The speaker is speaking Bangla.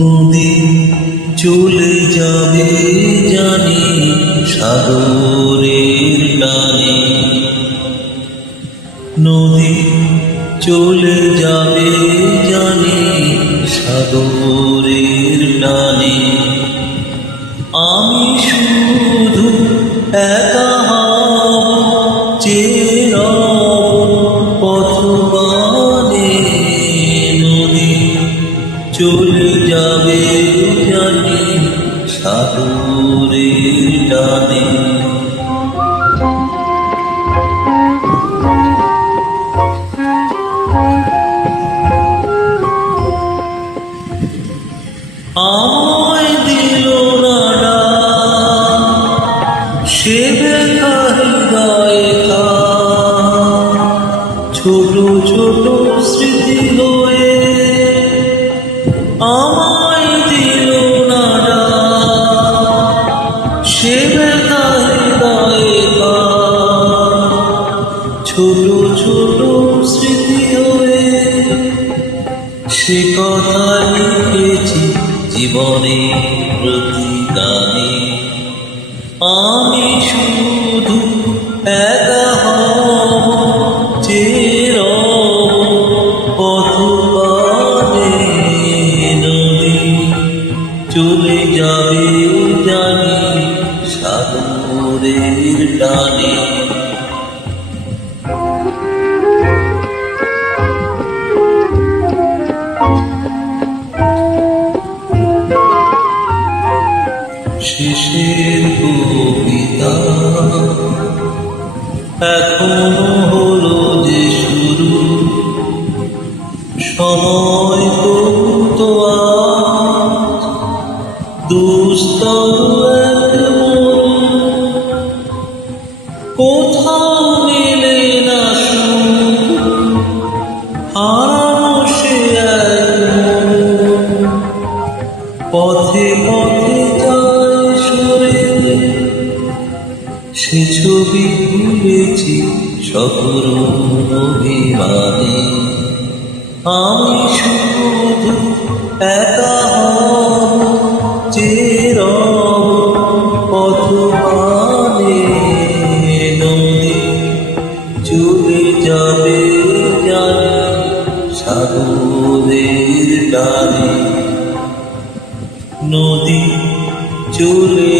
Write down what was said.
নদী চলে যাবে জানি সাগরের টানে, নদী চলে যাবে জানি সাগরের টানে। আমি শুধু একা চেয়ে রব পথবানে, নদী চলে যাবে জানি সাগরের টানে। আমায় দিল না সে ব্যথা হৃদয়ে ছোট ছোট স্মৃতি হয়ে, আমায় দিল না সে ব্যথা হৃদয়ে ছোট ছোট স্মৃতি হয়ে। সে কথা লিখেছি জীবনে প্রতিদানে, আমি শুধু একা হব চেয়ে রব পথবানে, নদী চলে যাবে জানি সাগরের টানে। শেষের কবিতা এখনো হলো যে শুরু, সময় তো আজ দুস্তর কোথাও মেলে না সুর, হারানো সে পথে পথে যায় সরে। সে ছবি ভুলেছি সকল অভিমানে, আমি শুধু একা হব চেয়ে রব পথবানে, নদী চলে যাবে জানি সাগরের টানে, নদী চলে